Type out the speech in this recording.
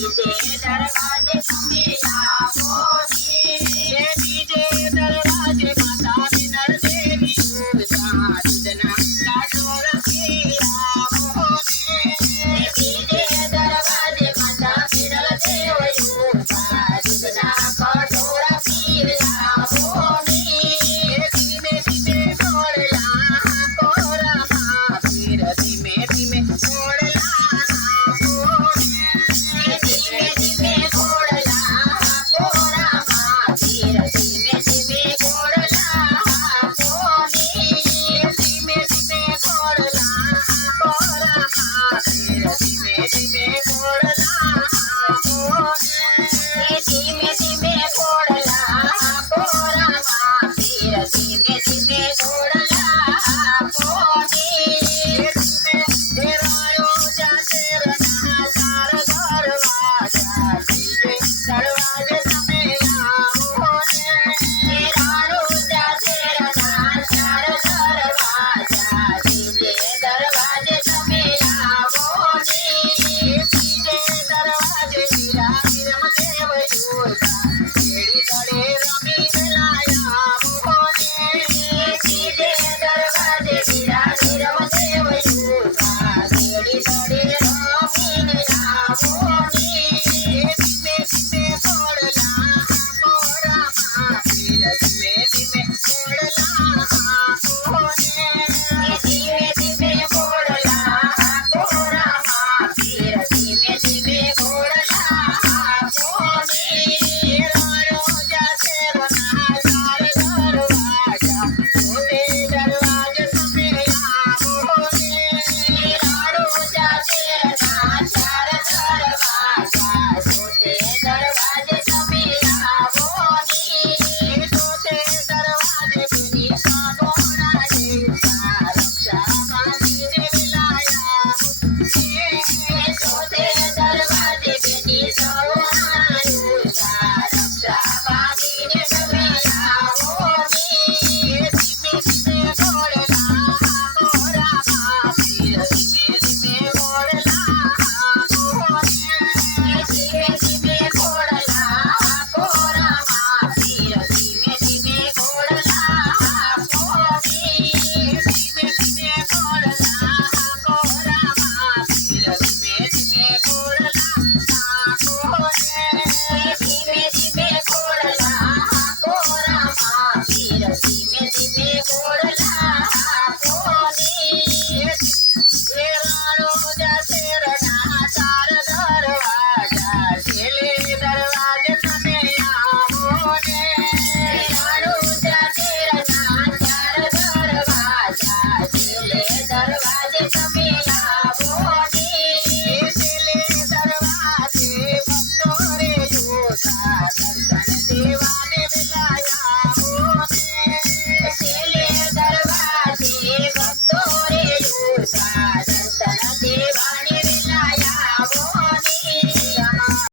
बीजे दरवाजे तुम्हें आओगे, बीजे दरवाजे माता बिनर देवी साधना का डोर की आओगे, बीजे दरवाजे माता बिनर देवी साधना का डोर की आओगे, धीमे धीमे बोलना कोरा फिर धीमे धीमे बोलना धीमे धीमे बोलना कोरा फिर धीमे धीमे बोलना धीमे धीमे बोलना कोरा फिर धीमे धीमे बोलना धीमे धीमे बोलना कोरा फिर धीमे धीमे बोलना दरवाजे समय दरवाजे समय दरवाजे मीरा मीरम देव खेड़ी दड़े रमी लाया दरवाजे मीरा मीरम देव खेड़ी दड़े रमी दरवाजे